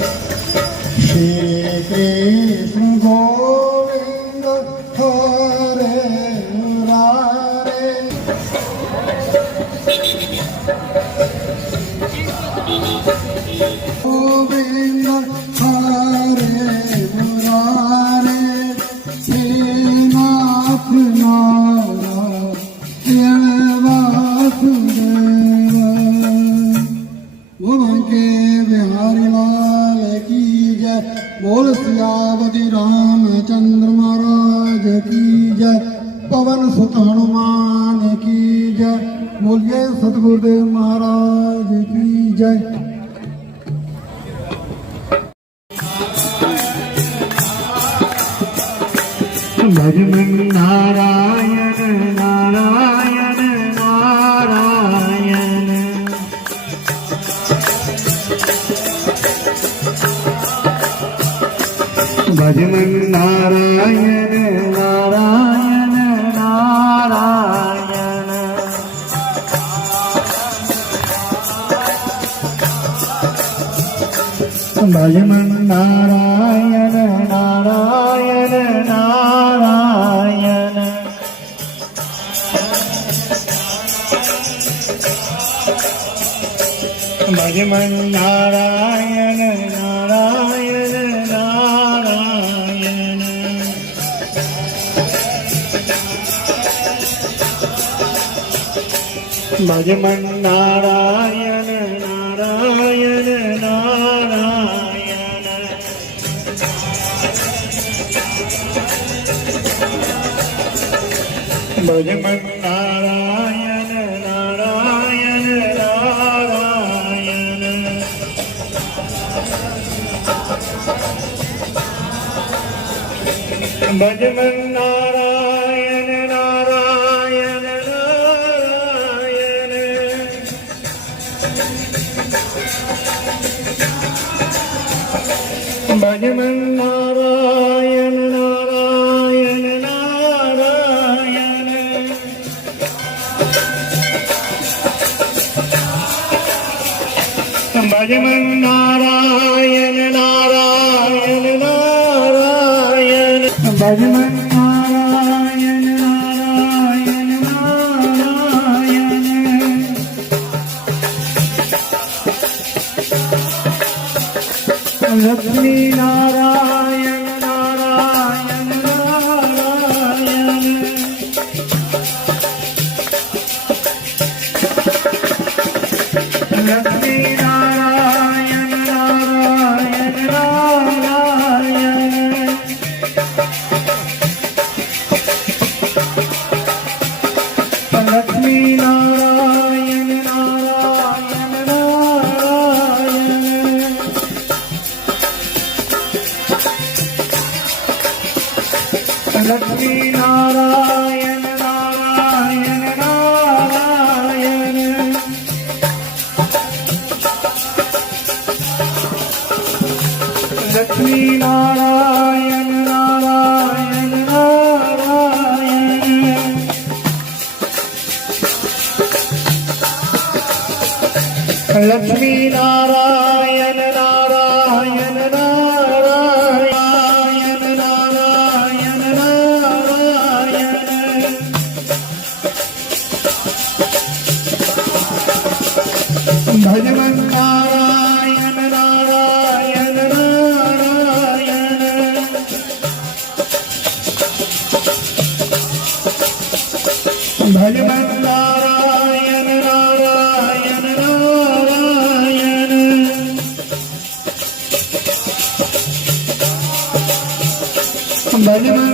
श्री कृष्ण गोविंद हरे मुरारे गोविंद हरे मुरारे हे नाथ नारायण वासुदेव। बोल के बिहारी लाल की जय। बोल सियावती रामचंद्र महाराज की जय। पवन सुत हनुमान की जय। बोलिए सतगुरुदेव महाराज की जय। भजमन नारायण नारायण नारायण। भजमन नारायण नारायण नारायण। भजमन नारायण नारायण नारायण। भजमन नारायण नारायण नारायण। भजमन नारायण नारायण नारायण। भजमन नारायण नारायण नारायण। भजमन नारायण नारायण नारायण। भजमन नारायण नारायण नारायण। भजमन नारायण नारायण नारायण। भजमन नारायण नारायण नारायण। लक्ष्मी नारायण नारायण नारायण। लक्ष्मी नारायण नारायण नारायण। लक्ष्मी नारायण नारायण नारायण। लक्ष्मी नारायण नारायण नारायण। लक्ष्मी नारायण नारायण नारायण। लक्ष्मी नारायण नारायण नारायण नारायण नारायण। भजमन नारायण नारायण नारायण। भजमन नारायण नारायण नारायण। भजमन